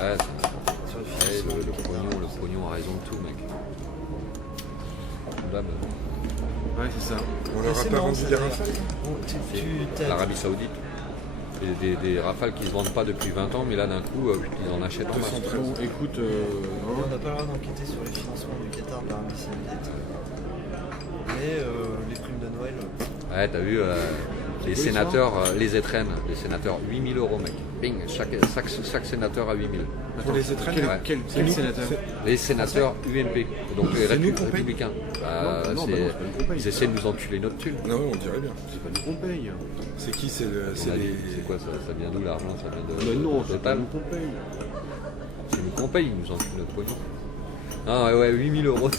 Ouais, sur le ouais, financement. le pognon a raison de tout, mec. Là, Ouais, c'est ça. On leur a C'est pas marrant, vendu ça, des d'ailleurs. rafales? Bon, c'est l'Arabie Saoudite. Des rafales qui se vendent pas depuis 20 ans, mais là d'un coup, ils en achètent en masse. 213. Bon, écoute, On n'a pas le droit d'enquêter sur les financements du Qatar de l'Arabie Saoudite. Mais les primes de Noël. Ouais, t'as vu les sénateurs, les étrennes, les sénateurs, 8 000 €, mec. Bing, chaque sénateur a 8 000. Pour les étrennes, quel sénateur? Les sénateurs UMP, donc les C'est nous qu'on paye. républicains. Non, c'est pas nous qu'on paye. Ils essaient de nous enculer notre thune. Non, on dirait bien. C'est pas nous qu'on paye. C'est qui? C'est le. C'est quoi ça vient d'où l'argent? Ça vient de Mais non, c'est pas Total. nous qu'on paye. C'est nous qu'on paye, ils nous enculent notre pognon. Non, ouais, 8 000 €,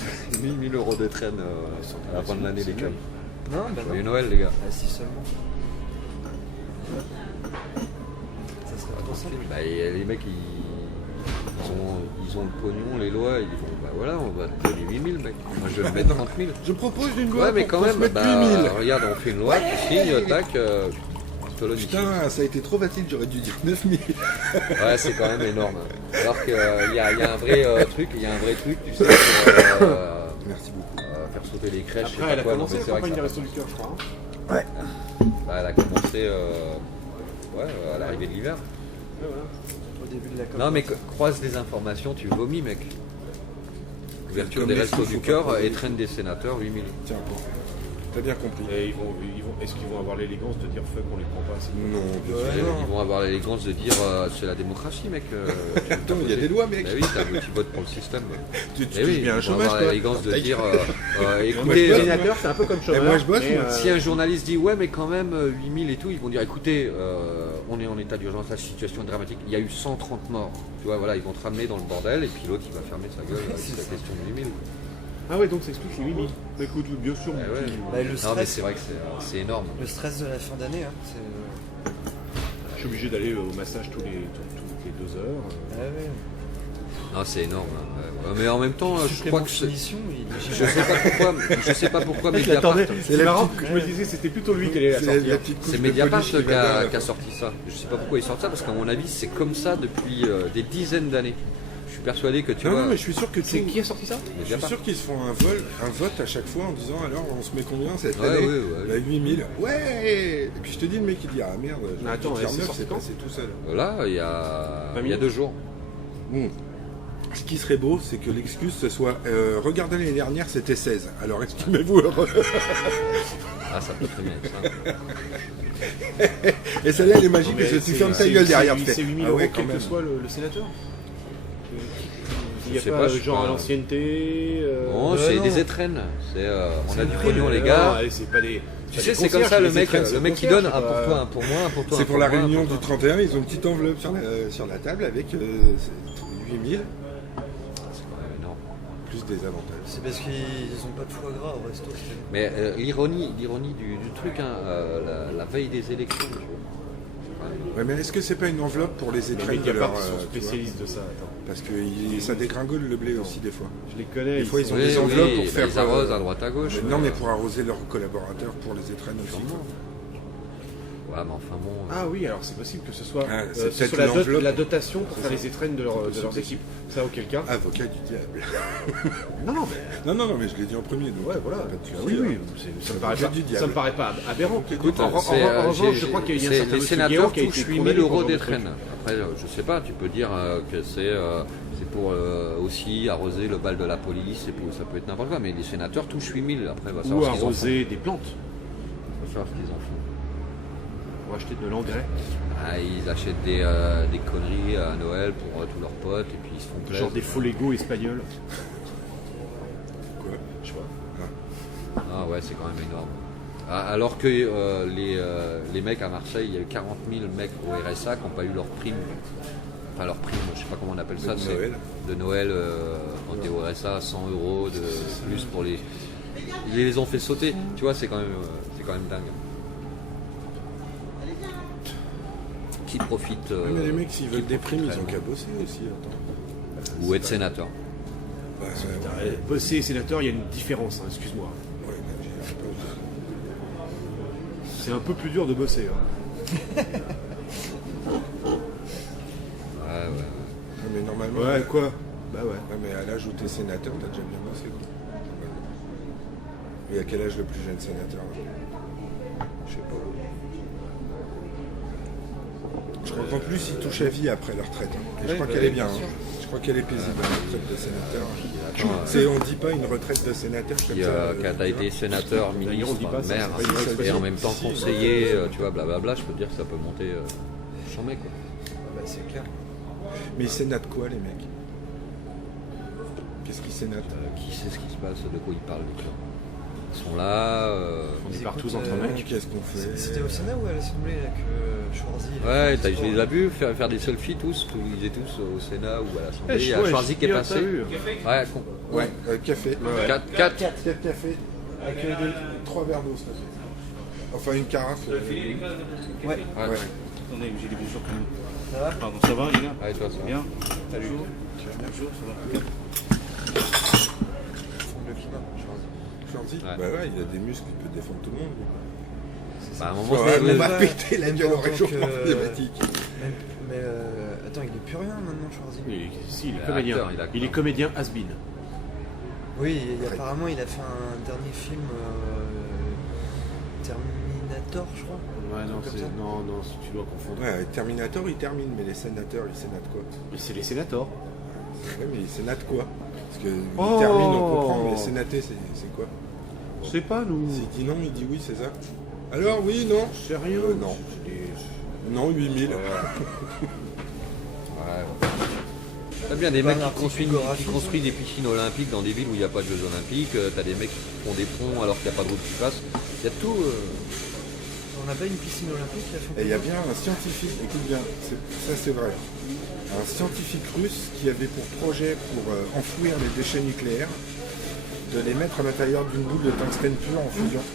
8 000 € de traîne à la fin de l'année, les gars. Non, bah non. Joyeux Noël, les gars. Ah, si seulement. Ça serait pas possible. Bah, les mecs, ils ont le pognon, les lois, ils font, bah voilà, on va te donner 8 000, mec. Moi, je vais te mettre 30 000. Je propose une loi Ouais, mais pour quand qu'on même, se mette bah, 8 000. regarde, on fait une loi, tu signes, tac, Toloni. Putain, ça a été trop facile, j'aurais dû dire 9 000. Ouais, c'est quand même énorme. Alors qu'il y a un vrai truc, tu sais, Merci beaucoup. faire sauter les crèches, je sais Après, elle pas a quoi, non, commencé mais la c'est vrai que campagne des ça- Restos du Cœur, je crois. bah, elle a commencé à l'arrivée de l'hiver. Au début de la COP. Non, mais croise des informations, tu vomis, mec. Ouverture Comme des les restos fous, du faut pas cœur, croiser. étreinte des sénateurs, 8 000. Tiens, bon. T'as bien compris. Et est-ce qu'ils vont avoir l'élégance de dire fuck, on les prend pas assez? Non, bien Ouais, sûr. Ils vont avoir l'élégance de dire c'est la démocratie, mec. Attends, il y a des lois, mec. Bah oui, tu votes pour le système. Tu Eh touches oui, bien un ils vont chômage, avoir toi. l'élégance de dire Moi, écoutez, je bosse, Sénateur, c'est un peu comme Et chômeur. moi, je bosse, mais, moi. si un journaliste dit ouais, mais quand même 8 000 et tout, ils vont dire écoutez, on est en état d'urgence, la situation est dramatique, il y a eu 130 morts. Tu vois, voilà, ils vont te ramener dans le bordel et puis l'autre il va fermer sa gueule avec la question de 8 000. Ah ouais, donc ça explique les 8 000. Bah écoute, bien sûr. Eh ouais. Bah, le Non, mais stress, c'est vrai que c'est énorme. le stress de la fin d'année, hein, c'est. Je suis obligé d'aller au massage toutes les 2 heures. Ah ouais. Non, c'est énorme. Hein. Ouais, mais en même temps, je crois que finition, il je sais pas pourquoi Je l'attendais. Mediapart. C'est marrant que je me disais c'était plutôt lui qui allait la C'est sortir. la petite couche C'est de Mediapart police qui qui va a, dans- qui a sorti ça. Je sais pas pourquoi ils sortent ça, parce qu'à mon avis, c'est comme ça depuis des dizaines d'années. Je suis persuadé que tu Non, vois. non, mais je suis sûr que C'est tout- qui a sorti ça? Je suis Mediapart. sûr qu'ils se font un vote à chaque fois en disant alors on se met combien cette Ouais, année? ouais. Bah, 8 000. Ouais. Et puis je te dis le mec il dit ah merde. Mais attends, je vais c'est faire sorti neuf, quand passé tout seul. Là, il y a 20 2 jours. Bon. Ce qui serait beau, c'est que l'excuse ce soit regardez l'année dernière c'était 16. Alors estimez-vous heureux. Ah, ça peut très bien être ça. Et celle-là elle est magique Non, mais parce que tu c'est- fermes ta c'est- gueule derrière. tu C'est fais, 8 000 ah ouais, euros, quand quel que même. soit le sénateur. Il n'y a Je sais pas pas, je sais genre pas. à l'ancienneté. Non, c'est non. des étrennes. On a du prime, pognon, les non, gars. allez, c'est pas des. Tu pas sais, des c'est comme concierges, ça, le les mec étrennes, c'est qui concierge, donne un pour pas- toi, un pour moi, un pour toi. C'est un pour la moi, un réunion pour du toi. 31, ils ont une petite enveloppe sur la table avec 8 000 C'est quand même énorme. plus des avantages. C'est parce qu'ils n'ont pas de foie gras au resto. c'est- Mais l'ironie du truc, hein, la veille des élections, tu vois. Ouais, mais est-ce que c'est pas une enveloppe pour les Les étrennes de Mediapart leur, sont tu vois, spécialistes de ça. Attends. parce que ça dégringole le blé aussi des fois. Je les connais. Des fois, ils ont Oui, des enveloppes oui, pour faire ils arrosent à droite à gauche. Non, mais pour arroser leurs collaborateurs, pour les étrennes aussi. Sûrement. Ouais, mais enfin bon. Ah oui, alors c'est possible que ce soit, Ah, c'est ce peut-être soit l'enveloppe. la dotation pour C'est faire ça. les étrennes de leurs équipes. Ça, auquel cas. Avocat du diable. Non, non, mais. Non, mais je l'ai dit en premier. Donc Ouais, voilà. pas de souci, Oui, oui. hein. Ça me Avocat paraît du pas, diable. ça me paraît pas aberrant. Écoute, en revanche, je crois qu'il y a un c'est- certain les monsieur sénateurs Guéant qui a touchent été 8 000 condamné € pour le truc. d'étrennes. Après, je sais pas, tu peux dire que c'est pour aussi arroser le bal de la police, ça peut être n'importe quoi, mais les sénateurs touchent 8 000. Après, on va Ou savoir ce qu'ils en font. arroser des plantes On va savoir ce qu'ils en font. pour acheter de l'engrais. Ah, ils achètent des conneries à Noël pour tous leurs potes et puis ils se font plaisir. Genre des faux Lego espagnols. Quoi Je vois. Ah ouais, c'est quand même énorme. Ah, alors que les mecs à Marseille, il y a eu 40 000 mecs au RSA qui n'ont pas eu leur prime. Enfin, leur prime, je sais pas comment on appelle ça. De c'est Noël. De Noël, quand tu es au RSA, 100 € de plus pour les. Ils les ont fait sauter. Tu vois, c'est quand même dingue. Qui profite. Ouais, mais les mecs, s'ils qui veulent des profite primes, ils ont réellement. qu'à bosser aussi. Attends. Ou être sénateur. Ouais, Bosser et sénateur, il y a une différence, hein, excuse-moi. ouais, j'ai pas- C'est un peu plus dur de bosser. Hein. Ouais. Mais normalement. Ouais, quoi? Bah ouais. Ouais, mais à l'âge où t'es sénateur, t'as déjà bien bossé, quoi. Et à quel âge le plus jeune sénateur là? Je sais pas. Je crois qu'en plus, ils touchent à vie après leur retraite. Et je crois qu'elle est bien. Je crois qu'elle est paisible, la retraite de sénateur. On dit pas une retraite de sénateur comme Qui, ça. quand t'as été sénateur, ministre, on dit pas ça, maire, c'est pas une et expression. en même temps conseiller, tu vois, blablabla, je peux te dire que ça peut monter sans mec, quoi. Bah, c'est clair. Mais ils sénatent quoi, les mecs? Qu'est-ce qu'ils sénatent? Qui sait ce qui se passe, de quoi ils parlent, les gens. Ils sont là. On est Ils partout écoutent, entre mecs. Qu'est-ce qu'on fait? C'était au Sénat ou à l'Assemblée là, que Schwarzy... Ouais, je les ai vus faire des selfies tous, ils étaient tous au Sénat ou à l'Assemblée. Il y a Schwarzy qui est passé. Ouais, Ouais, café. 4. 4 cafés avec 3 verres d'eau, s'il te plaît. Enfin, une carafe. Ouais. Ouais. Attendez, j'ai des bonjours quand même. Ça va? Pardon, ça va, les gars? Ouais, toi, ça va. Bien? Salut. Bonjour, ça va? Le climat, Schwarzy. Schwarzy Ouais. Bah ouais, il a des muscles, il peut défendre tout le monde. Bah, à un moment, Ouais, c'est- on va péter la même gueule en au tant réchauffement que- climatique. Mais attends, il est plus rien maintenant, Schwarzy. Si, il est Il est comédien. acteur, il est acteur. Il est comédien has-been. Oui, et apparemment il a fait un dernier film Terminator, je crois. Ouais, non, Comme c'est... ça. non, tu dois confondre. Ouais, Terminator, il termine, mais les sénateurs, ils sénatent quoi? Mais c'est les sénateurs. Ouais, mais ils sénatent quoi? Parce que Oh. il termine, on comprend, mais sénater, c'est quoi? Je sais pas, nous. S'il dit non, il dit oui, c'est ça? Alors, oui, non? Je sais rien. Non. Non, 8000. Ouais. T'as bien des Pas mecs un qui article construisent des piscines olympiques dans des villes où il n'y a pas de Jeux olympiques. T'as des mecs qui font des ponts alors qu'il n'y a pas de route qui passe. Il y a tout. On n'a pas une piscine olympique à Et il y a bien un scientifique, écoute bien, ça c'est vrai, un scientifique russe qui avait pour projet pour enfouir les déchets nucléaires, de les mettre à l'intérieur d'une boule de tungstène pur en fusion.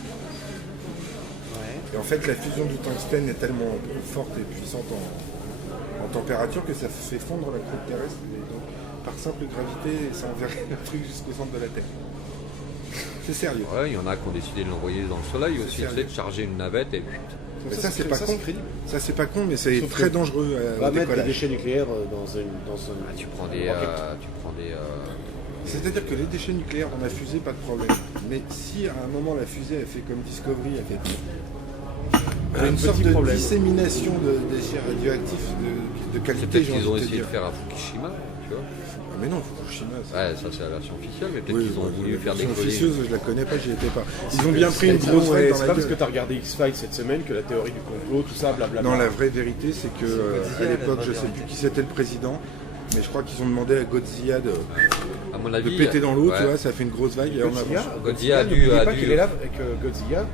Ouais. Et en fait, la fusion du tungstène est tellement forte et puissante en température que ça fait fondre la croûte terrestre. Et donc, par simple gravité, ça enverrait le truc jusqu'au centre de la Terre. C'est sérieux. Ouais, il y en a qui ont décidé de l'envoyer dans le soleil aussi, tu sais, sérieux. de charger une navette et. Mais ça, c'est pas ça, con. c'est crédible. Ça, c'est pas con, mais c'est Sauf très que dangereux On au va mettre des décollage. déchets nucléaires dans un... Ah, tu prends des. C'est-à-dire que les déchets nucléaires dans la fusée, pas de problème. Mais si à un moment la fusée elle fait comme Discovery, elle fait Un une sorte petit de problème. dissémination de déchets radioactifs de C'est qualité, peut-être j'ai qu'ils ont envie de te essayé de dire. faire à Fukushima, tu vois. Ah, mais non, Fukushima. Ouais, ça c'est la version officielle, mais peut-être Oui, qu'ils ont voulu la faire version décoller. officieuse, je la connais pas, j'y étais pas. Ils ont bien pris une grosse vague dans C'est la pas parce que gueule. t'as regardé X-Files cette semaine que la théorie du complot, tout ça, blablabla. Non, la vraie vérité, c'est que Godzilla, à l'époque, la je vraie sais plus vérité. qui c'était le président, mais je crois qu'ils ont demandé à Godzilla À mon de avis. péter dans l'eau, ouais. tu vois, ça a fait une grosse vague et on Godzilla, avance. Godzilla a dû- n'oubliez a pas dû- qu'il est là et que Godzilla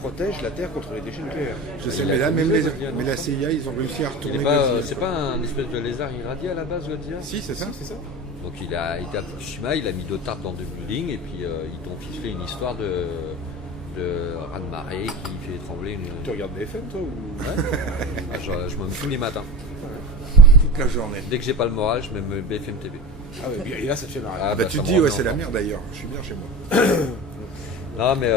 protège la Terre contre les déchets nucléaires. Je sais, Il a mais là, même commis les, Godzilla, mais non la CIA, ils ont réussi à Il retourner est pas, Godzilla. c'est pas un espèce de lézard irradié à la base, Godzilla. Si, c'est ça. C'est ça. Donc il a été à Fukushima, il a mis 2 tartes dans 2 buildings et puis ils t'ont ficelé une histoire de raz-de-marée qui fait trembler une. Tu regardes BFM, toi ou... Ah, je me mets tous les matins. Toute la journée. Dès que j'ai pas le moral, je me mets BFM TV. Ah ouais, et là, ça te fait marrer. Ah, Bah, bah, tu ça te me dis, rend ouais, bien c'est la encore. merde d'ailleurs, je suis bien chez moi. Non mais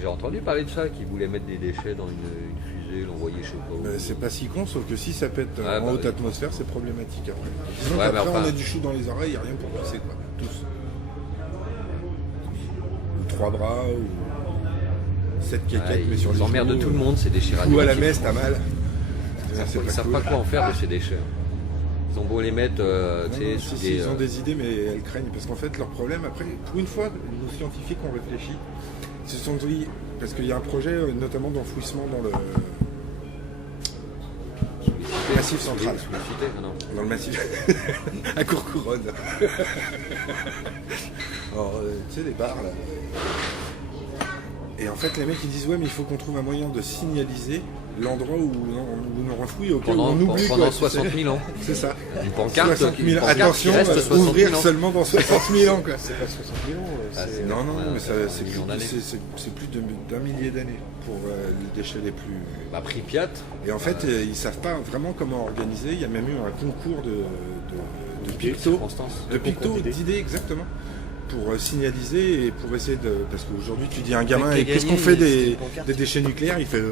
j'ai entendu parler de ça, qu'ils voulaient mettre des déchets dans une fusée, l'envoyer je sais pas où. C'est pas si con, sauf que si ça pète Ouais, en bah, haute oui. atmosphère, c'est problématique après. Disons Ouais, mais qu'après, enfin- on a du chou dans les oreilles, il n'y a rien pour pisser, quoi. Tous. Ou 3 bras, ou 7 Ouais, caquettes, mais sur les ils emmerdent genoux, tout le monde, ces déchets Ou à radioactifs. la messe, t'as mal. Ils savent pas quoi en faire de ces déchets. Ils ont beau les mettre, Non, tu sais, non, sous si, des, ils ont des idées, mais elles craignent. Parce qu'en fait, leur problème, après, pour une fois, nos scientifiques ont réfléchi. Ils se sont dit, parce qu'il y a un projet, notamment d'enfouissement dans le massif central. Sous les cités, ah non. Dans le massif. à Courcouronne. Alors, tu sais, les bars là. Et en fait, les mecs ils disent ouais, mais il faut qu'on trouve un moyen de signaliser l'endroit où on enfouit au cas où Pendant, on oublie. pendant quoi, tu 60 sais. 000 ans. C'est ça. Une pancarte, 60 000. une pancarte Attention, qui reste 60 ouvrir 000 ans. seulement dans 60 000 ans quoi. C'est pas 60 000 ans. Ah, c'est... c'est- Non, non, Ouais, mais ça fait un million d'années. c'est plus d'un millier d'années pour les déchets les plus. Bah, Pripyat, Et en fait, ils savent pas vraiment comment organiser. Il y a même eu un concours de D'idées, pictos, circonstances. de concours pictos, d'idées. d'idées exactement, pour signaliser et pour essayer de. Parce qu'aujourd'hui, tu dis à un gamin, qui a qu'est-ce gagné, qu'on fait c'était une pancarte. des déchets nucléaires? Il fait,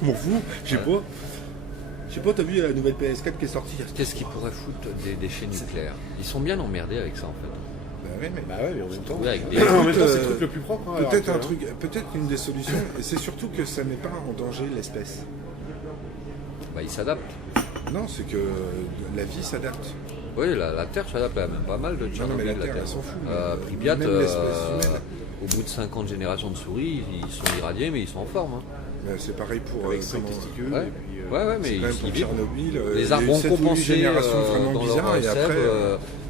je m'en fous, je sais pas. sais pas, t'as vu la nouvelle PS4 qui est sortie? Qu'est-ce qu'ils pourraient foutre des déchets nucléaires? Ils sont bien emmerdés avec ça en fait. Bah ouais, mais... Bah ouais, mais en même temps. Oui, avec des... En même temps, Écoute, c'est le truc le plus propre. Hein, à l'heure Peut-être un actuelle, truc, peut-être une des solutions, et c'est surtout que ça met pas en danger l'espèce. Bah, ils s'adaptent. Non, c'est que la vie s'adapte. Oui, la Terre s'adapte à même pas mal de Non, Tchernobyl. mais la Terre, elle s'en fout. Pripyat, Même l'espèce humaine. au bout de 50 générations de souris, ils sont irradiés, mais ils sont en forme. Hein. C'est pareil pour Avec 5 comment- testicules. Ouais. Et puis, Ouais, mais c'est quand même ils pour vivent. Tchernobyl. Les il y a arbres eu ont 7 ou 8 compensé générations vraiment dans bizarres, leur et sève, après,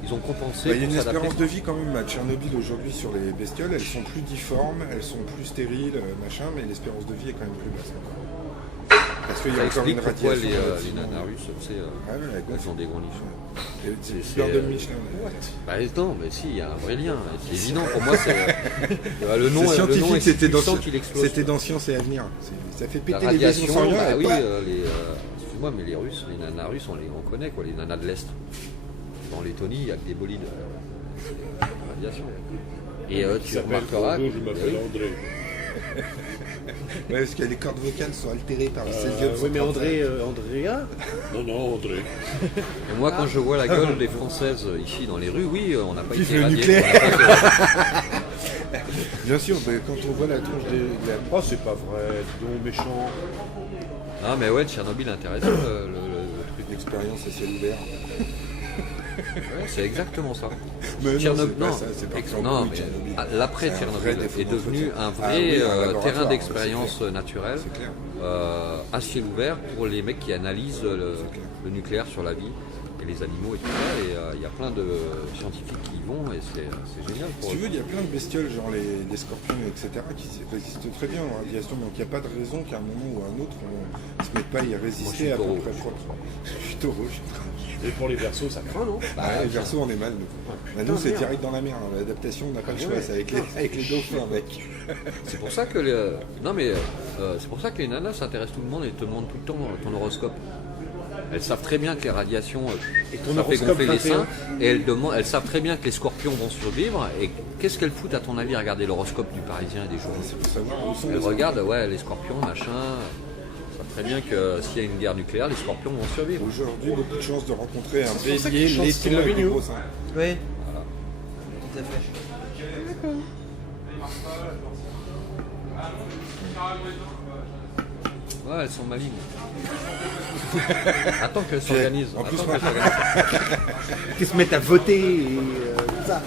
ils ont compensé il y a une pour s'adapter. espérance de vie quand même à Tchernobyl aujourd'hui sur les bestioles. Elles sont plus difformes, elles sont plus stériles, machin, mais l'espérance de vie est quand même plus basse. Parce qu'il y Ça a encore explique une pourquoi radiation. les relativement- nanas russes, tu sais, Ouais, ouais, elles elles gonflent. ont des gros nichons. Et c'est c'est- beurre de Michelin. Bah non, mais si, il y a un vrai lien. C'est évident pour moi. Le nom, C'est scientifique, le nom est c'était dans, puissant qu'il explose. c'était dans Science et Avenir. Ça fait La péter les vaisseaux radiation, sanguins. bah et oui, pas- excuse-moi, mais les Russes, les nanas russes, on connaît quoi, les nanas de l'Est. Dans Lettonie, il y a que des bolides. C'est la radiation. Et qui tu s'appelle remarqueras. Bonjour, je m'appelle André. Ouais, parce que les cordes vocales sont altérées par le césium. Oui, mais Andrea Non, André. Et moi, quand je vois la gueule des Françaises ici dans les rues, oui, on n'a pas Vive été le irradiés. nucléaire. Bien sûr, mais quand on voit la tronche de la... Oh, c'est pas vrai, dis donc méchant. Non, mais ouais, Tchernobyl intéressant le truc. L'expérience à ciel ouvert. Ouais, c'est exactement ça. Mais non, Tchernobyl, c'est pas non, ça, c'est pas non, Tchernobyl, mais Tchernobyl. l'après C'est un Tchernobyl vrai défaut est devenu d'entretien. un Ah vrai oui, un laboratoire, terrain c'est d'expérience clair. naturelle C'est clair. à ciel ouvert pour les mecs qui analysent C'est clair. le nucléaire sur la vie et les animaux et tout ça. Et il y a plein de scientifiques qui y vont et c'est génial Si pour tu eux. veux, il y a plein de bestioles, genre les scorpions, etc., qui résistent très bien aux radiations. Donc il n'y a pas de raison qu'à un moment ou à un autre, on ne se mette pas à y résister à peu taureau. près propre. Je suis taureau, je suis tranquille. Et pour les versos, ça craint, non Bah, les versos, on est mal, nous. Bah, nous, c'est merde. direct dans la mer. hein. L'adaptation, on n'a pas le choix. ouais. C'est avec les dauphins, mec. C'est pour ça que c'est pour ça que les nanas s'intéressent tout le monde et te demandent tout le temps ton horoscope. Elles savent très bien que les radiations Et ton ça fait horoscope gonfler les 21. seins et elles savent très bien que les scorpions vont survivre et qu'est-ce qu'elles foutent à ton avis à regarder l'horoscope du Parisien et des journaux? C'est pour savoir où sont Elles les regardent les scorpions machin, elles savent très bien que s'il y a une guerre nucléaire les scorpions vont survivre. Aujourd'hui, beaucoup de chances de rencontrer un C'est pour ça bélier qu'ils chantent laiton Style avec des Lavigne. gros seins. Oui. Tout à fait. Ouais, elles sont malignes. Attends qu'elles s'organisent. En plus, Attends moi- qu'elles s'organisent. Qui se mettent à voter et tout ça.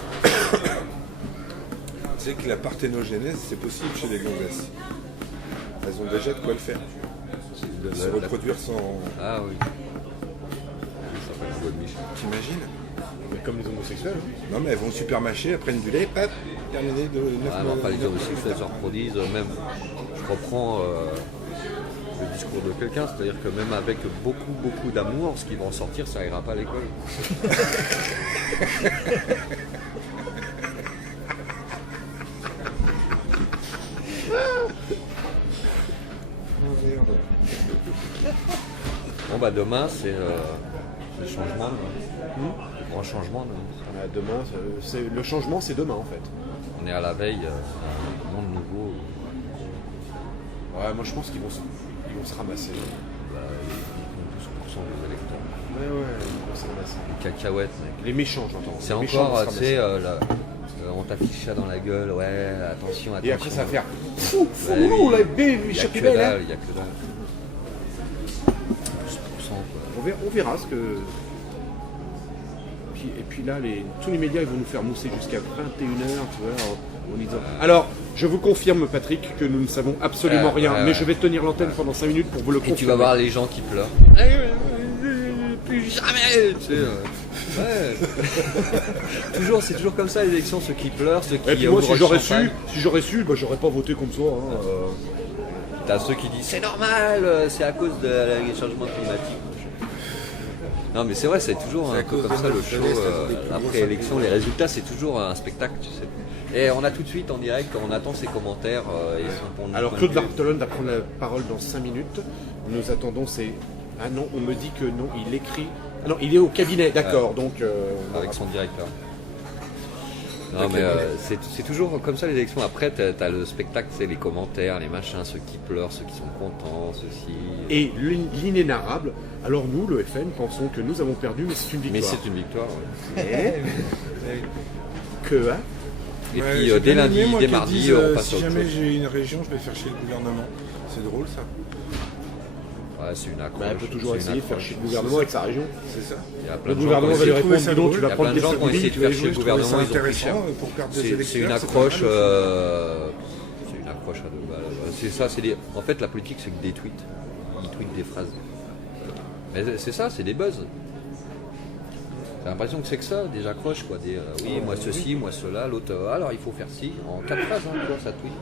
Tu sais que la parthénogénèse, c'est possible chez les gonzesses. Elles ont déjà de quoi le faire. De se reproduire sans... Ah oui. Ça s'appelle un de Michel. T'imagines? Mais comme les homosexuels. Non, mais elles vont super mâcher, elles prennent du lait, hop, terminé de 9 Ah, non, pas les homosexuels, elles se reproduisent. Même, je reprends le discours de quelqu'un, c'est-à-dire que même avec beaucoup d'amour, ce qui va en sortir, ça ira pas à l'école. Bon bah demain c'est le changement, le grand changement. Demain, le changement, c'est demain en fait. On est à la veille d'un monde nouveau. Ouais, moi je pense qu'ils vont se ramasser. Bah, ils font 12% des électeurs. Ouais, ils vont se ramasser. Les cacahuètes, mec. Les méchants, j'entends. C'est Les méchants encore, vont se tu sais, ramasser. on t'affiche ça dans la gueule, ouais, attention. Et après, ça va faire fou, Ouais, fou, oui. la bille, Il y a que belle, hein. dalle, il y a que dalle. 12%, quoi. On verra ce que. Et puis là, tous les médias ils vont nous faire mousser jusqu'à 21h, tu vois, en disant. Alors, je vous confirme, Patrick, que nous ne savons absolument Ouais, rien, ouais, mais ouais. je vais tenir l'antenne pendant 5 minutes pour vous le Et confirmer. tu vas voir les gens qui pleurent. Plus jamais tu sais, ouais. C'est toujours comme ça les élections, ceux qui pleurent, ceux qui Et puis moi, si ouvrent le j'aurais champagne. su, bah, j'aurais pas voté comme ça. Hein, T'as ceux qui disent c'est normal, c'est à cause des changements climatiques. Non mais c'est vrai, c'est toujours C'est un à peu cause comme de ça le notre show, jeunesse, ça fait des plus après gros élection, les résultats c'est toujours un spectacle, tu sais. Et on a tout de suite en direct, on attend ses commentaires. Et son point de Alors vue. Claude Bartolone va prendre la parole dans 5 minutes. Nous attendons, Ah non, on me dit que non, il écrit... Ah non, il est au cabinet, d'accord, donc... Avec son directeur. Non mais c'est toujours comme ça les élections. Après t'as le spectacle, c'est les commentaires, les machins, ceux qui pleurent, ceux qui sont contents, ceux-ci. Et l'inénarrable, alors nous, le FN, pensons que nous avons perdu, mais c'est une victoire. Mais c'est une victoire. Ouais. Que, hein Et Ouais, puis j'ai dès bien aimé, lundi, moi, dès qu'ils mardi, disent, on passe si à autre jamais chose. j'ai une région, je vais faire chez le gouvernement. C'est drôle ça. Ouais, c'est une accroche. Elle peut toujours c'est une essayer de faire accroche. chier le gouvernement avec sa région. C'est ça. Il y a Le plein de gens gouvernement qui va lui ont essayé- trouvé répondre, ça dis donc, drôle. tu Il vas y a prendre plein des de gens qui ont essayé de faire chier le gouvernement, ça ils ont pris intéressant cher. pour perdre des C'est élections. une accroche. C'est une accroche à deux balles. C'est ça, en fait, la politique, c'est que des tweets. Ils tweetent des phrases. Mais c'est ça, c'est des buzz. T'as l'impression que c'est que ça, des accroches, quoi. Oui, moi ceci, moi cela, l'autre. Alors il faut faire ci. En 4 phrases, hein, quoi, ça tweet.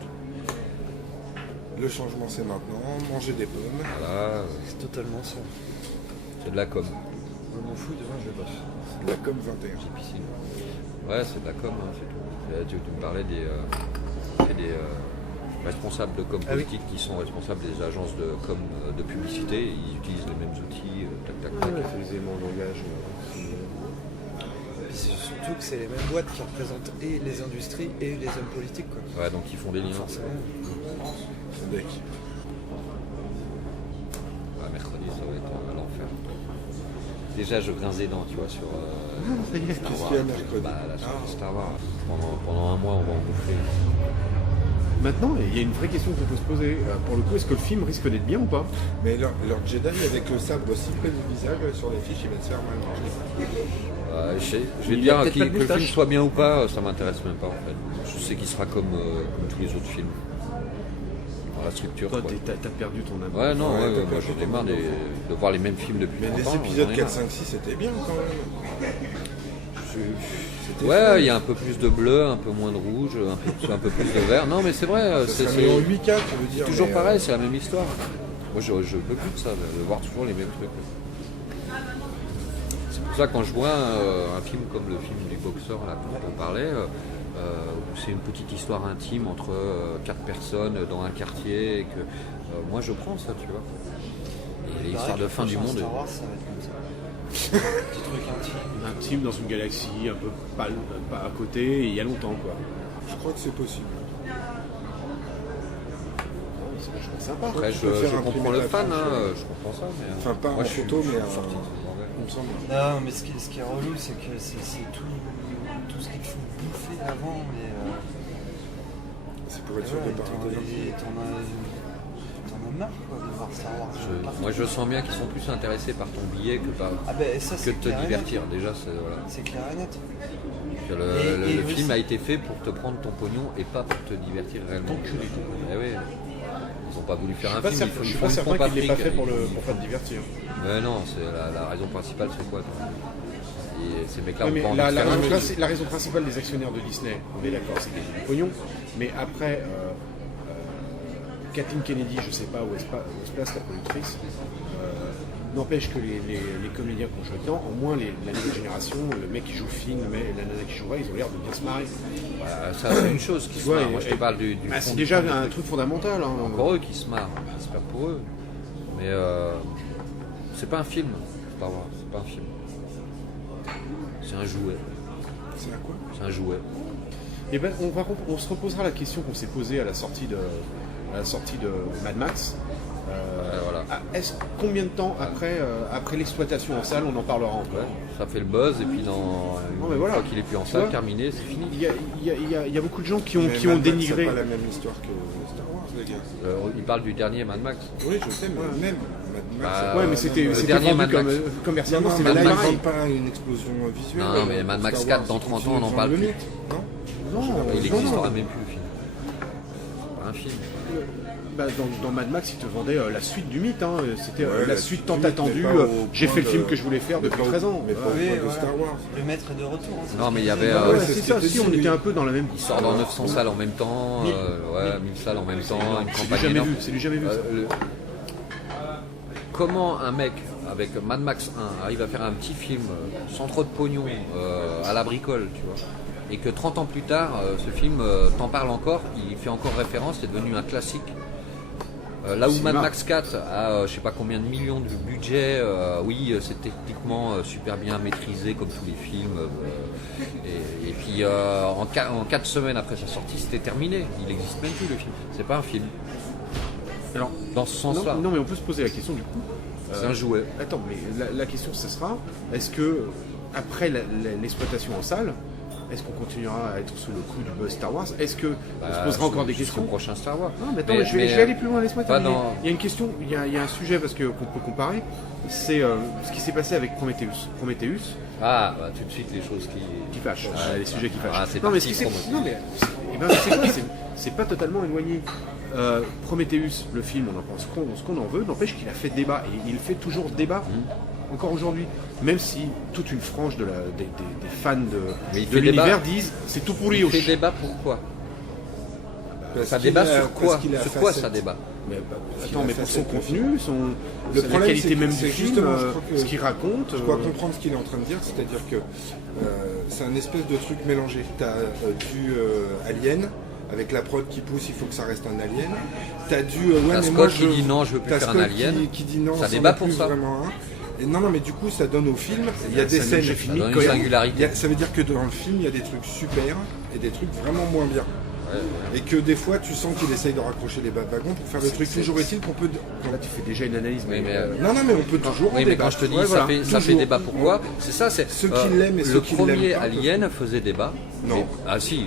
Le changement c'est maintenant, manger des pommes. Voilà, C'est totalement ça. c'est de la com. Je m'en fous, demain je bosse. C'est de la com 21. Piscine. Ouais, c'est de la com, hein, c'est tout. Tu me parlais des responsables de com Ah oui. politique qui sont responsables des agences de com de publicité. Ils utilisent les mêmes outils, tac, tac, tac. Ouais, c'est les éléments de langage. Puis c'est surtout que c'est les mêmes boîtes qui représentent et les industries et les hommes politiques, quoi. Ouais, donc ils font des liens. Forcément. C'est deck. Ouais, mercredi, ça va être l'enfer. Déjà, je grince des dents, tu vois, sur Star Qu'est-ce Wars. qu'il y a mercredi La sortie Star Wars. Pendant un mois, on va en bouffer. Maintenant, il y a une vraie question qu'on peut se poser. Pour le coup, est-ce que le film risque d'être bien ou pas? Mais leur Jedi avec le sabre si près du visage sur les fiches, il va se faire mal manger. Je vais Il dire a peut-être pas de que le film moustache. soit bien ou pas, ça m'intéresse même pas en fait. Je sais qu'il sera comme tous les autres films. Dans la structure. Toi, quoi. t'as perdu ton amour. Ouais, non, Ouais, ouais, t'as moi perdu j'en ai ton marre amour. de voir les mêmes films depuis Mais 30 ans. les épisodes j'en ai 4, marre. 5, 6 c'était bien quand même. C'était Ouais, fun. il y a un peu plus de bleu, un peu moins de rouge, un peu plus de vert. Non, mais c'est vrai, Ça c'est serait mieux en 8K, tu veux dire. toujours mais, pareil, c'est la même histoire. Moi, je peux plus de ça, de voir toujours les mêmes trucs. C'est pour ça quand je vois un film comme le film du boxeur là, dont on parlait, où c'est une petite histoire intime entre 4 personnes dans un quartier, et que moi je prends ça, tu vois. Et les histoires de fin du monde. Star Wars, ça va être comme ça. Petit truc intime. Intime dans une galaxie, un peu pas à côté, et il y a longtemps, quoi. Je crois que c'est possible. C'est vachement sympa. Après, tu peux faire je imprimer comprends le la fan, planche, hein, je comprends ça. Mais, Enfin, pas moi, en je suis- photo, je mais suis sorti en- de ce bordel. Il me semble. Non, mais ce qui est relou, c'est que c'est tout ce qu'ils font bouffer avant. Mais, C'est pour être sûr de ouais, pas rater leur film. t'en as marre quoi, de voir Star Wars. Moi je sens bien qu'ils sont plus intéressés par ton billet que Ah ben ça que c'est de te clair et net. divertir. Déjà, c'est voilà. C'est clair et net. Que Et le film aussi- a été fait pour te prendre ton pognon et pas pour te divertir réellement. Eh oui. Ils n'ont pas voulu faire un film, Je ils suis font pas une certain pompe à qu'il l'ait pas fric. fait pour pas te divertir. Mais non, c'est la raison principale, c'est quoi toi Et ces mecs-là Ouais, ont mais pas envie la de faire un film. la raison principale des actionnaires de Disney, on est d'accord, c'est qu'ils ont du pognon. Mais après, Kathleen Kennedy, je sais pas où se place la productrice, n'empêche que les comédiens qui ont joué dedans, au moins la nouvelle génération, le mec qui joue Finn, la nana qui jouera, ils ont l'air de bien se marrer. Voilà, ça c'est une chose qui se Ouais, marre. Moi je te et- parle du Bah, fond c'est du déjà fond du un truc. truc fondamental. Hein. Encore eux qui se marrent, j'espère pour eux. Mais c'est pas un film, Star Wars, c'est pas un film. C'est un jouet. C'est à quoi? C'est un jouet. Et ben, on se reposera la question qu'on s'est posée à la sortie de Mad Max. Voilà. Combien de temps après l'exploitation en salle, on en parlera encore? Ouais, ça fait le buzz et puis mais une voilà. fois qu'il est plus en Tu salle, vois, terminé, c'est fini. Il y a beaucoup de gens qui ont Mais Mad Max, dénigré. C'est pas la même histoire que Star Wars, les gars. Il parle du dernier Mad Max. Oui, je sais, mais même Mad Max. Bah, c'est Ouais, pas- mais c'était le c'était dernier vendu Mad comme Max. commercialement, Non, c'est mais pas là, ils pareil. vendent pas une explosion visuelle. Non, mais Mad Max Star 4 Wars, dans ils 30 ans, continuent on n'en de parle vendre le plus. mythe, non? Non, Il non, n'existera non. même plus le film. C'est pas un film. Bah, dans Mad Max, ils te vendaient la suite du mythe. Hein. C'était Ouais, la la suite suite tant du mythe, attendue. mais pas au J'ai point fait le film de- que je voulais faire mais depuis pas au- 13 ans. Mais pas au Oui, point de voilà. Star Wars. Le maître est de retour. hein, c'est Non, ce mais que il y je avait, disais. Ouais, c'est c'est ce ça qu'il aussi, était on dit, était lui. un peu dans la même. Il sort dans 900 salles en même temps, 1000. 1000 salles en même temps, une C'est du campagne jamais énorme. vu. C'est du jamais vu. ça. Comment un mec avec Mad Max 1 arrive à faire un petit film sans trop de pognon à la bricole, tu vois, et que 30 ans plus tard, ce film t'en parle encore, il fait encore référence, c'est devenu un classique. Là où cinéma. Mad Max 4 a je sais pas combien de millions de budget, oui c'est techniquement super bien maîtrisé comme tous les films. Et puis en 4 semaines après sa sortie c'était terminé. Il n'existe même plus le film. C'est pas un film. Alors, Dans ce sens-là. non, mais on peut se poser la question du coup. C'est un jouet. Attends, mais la question ce sera, est-ce que après l'exploitation en salle, est-ce qu'on continuera à être sous le coup du buzz Star Wars? Est-ce que on se posera encore des questions? Au prochain Star Wars. Non, mais attends, je vais aller plus loin, laisse-moi pas terminer. dans- Il y a une question, il y a un sujet parce que qu'on peut comparer, c'est ce qui s'est passé avec Prometheus. Prometheus, Ah, bah, tout de suite les choses qui fâchent, les sujets qui fâchent. Ah, c'est non, mais parti, ce qui s'est- Prometheus. non, mais eh ben, c'est quoi c'est pas totalement éloigné. Prometheus, le film, on en pense ce qu'on en veut, n'empêche qu'il a fait débat et il fait toujours débat. Encore aujourd'hui, même si toute une frange des fans Mais il de fait débat. l'univers disent c'est tout pourri Il au fait débat pourquoi? Parce Ça qu'il débat a- sur quoi? parce qu'il a Sur quoi facette. ça débat? Mais, qu'il attends, a mais fait pour son cette contenu, Le la problème, qualité c'est même que- du c'est film, justement, je crois que- ce qu'il raconte. Je crois comprendre ce qu'il est en train de dire, c'est-à-dire que c'est un espèce de truc mélangé. Tu as du Alien, avec la prod qui pousse, il faut que ça reste un Alien. Tu as du ouais, T'as mais moi, Scott qui dit non, je veux plus t'as faire un Scott Alien. qui dit non, Ça c'en débat est pour plus ça. vraiment un. Et non, mais du coup, ça donne au film, il y a des C'est un scènes. objet Ça filmique donne une cohérent. singularité. Ça veut dire que dans le film, il y a des trucs super et des trucs vraiment moins bien. Et que des fois, tu sens qu'il essaye de raccrocher les bas de wagon pour faire le truc. Toujours est-il qu'on peut. Là, tu fais déjà une analyse. Oui, mais, Non, mais on peut toujours. Oui, en mais quand débattre. je te dis Ouais, voilà. ça fait Toujours. débat pourquoi, c'est ça, c'est Ceux qui l'aiment et le ceux qui premier l'aiment pas, Alien faisait débat. Non. Mais- ah si,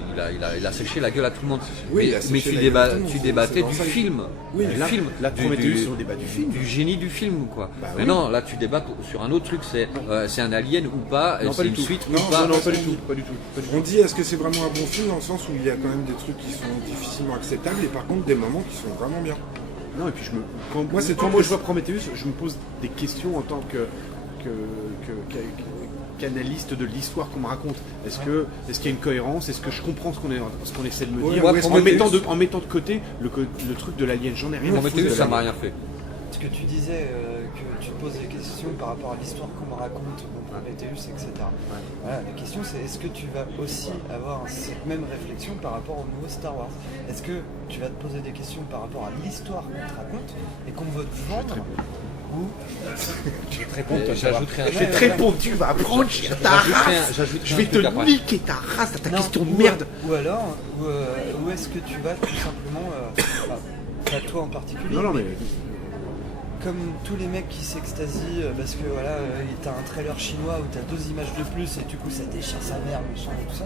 il a séché la gueule à tout le monde. Oui, il a mais séché tu, la gueule à tout le monde, tu c'est débattais dans du ça. film. Oui, du là, film. là, du- Prometheus, du- on débat du film. Du génie du film, quoi. Bah mais oui. non, là tu débats sur un autre truc, c'est un Alien ou pas, Non, c'est pas du une tout. suite Non, ou pas. Non, pas du on tout, dit- pas du tout. Pas du tout. On dit est-ce que c'est vraiment un bon film dans le sens où il y a quand même des trucs qui sont difficilement acceptables et par contre des moments qui sont vraiment bien. Non, et puis quand Moi, c'est quand tout moi que- je vois Prometheus, je me pose des questions en tant qu'analyste de l'histoire qu'on me raconte. Est-ce qu'il y a une cohérence? Est-ce que je comprends ce qu'on essaie de me Ouais, dire ouais, en mettant de côté le truc de l'alien? J'en ai rien à foutre. Prometheus, de ça m'a l'alien. rien fait. Ce que tu disais, que tu te poses des questions par rapport à l'histoire qu'on me raconte, donc Prometheus, etc. Voilà, la question c'est est-ce que tu vas aussi avoir cette même réflexion par rapport au nouveau Star Wars? Est-ce que tu vas te poser des questions par rapport à l'histoire qu'on te raconte et qu'on veut te vendre ou J'ajouterai un Je vais te répondre, tu vas apprendre, je vais te niquer ta race, ta Non, question de ou- merde. Ou alors, ou est-ce que tu vas tout simplement, pas toi en particulier, Non, mais comme tous les mecs qui s'extasient parce que voilà, t'as un trailer chinois où t'as 2 images de plus et du coup ça déchire sa mère, machin et tout ça.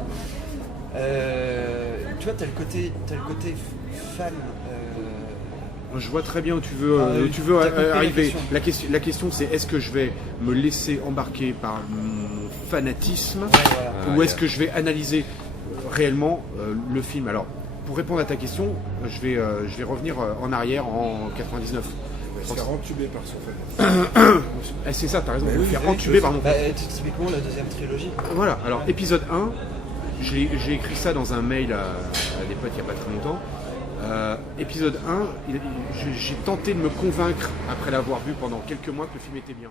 Tu vois, t'as le côté fan. je vois très bien où tu veux, t'as compris la arriver. question. La question c'est est-ce que je vais me laisser embarquer par mon fanatisme Ouais, voilà. ou est-ce que je vais analyser réellement le film? Alors, pour répondre à ta question, je vais revenir en arrière en 99. Se faire entuber par son fan. C'est ça, t'as raison, Mais me oui, faire oui, entuber je par mon Bah, typiquement la deuxième trilogie. Voilà, alors épisode 1, j'ai écrit ça dans un mail à des potes il n'y a pas très longtemps. Épisode 1, j'ai tenté de me convaincre, après l'avoir vu pendant quelques mois, que le film était bien.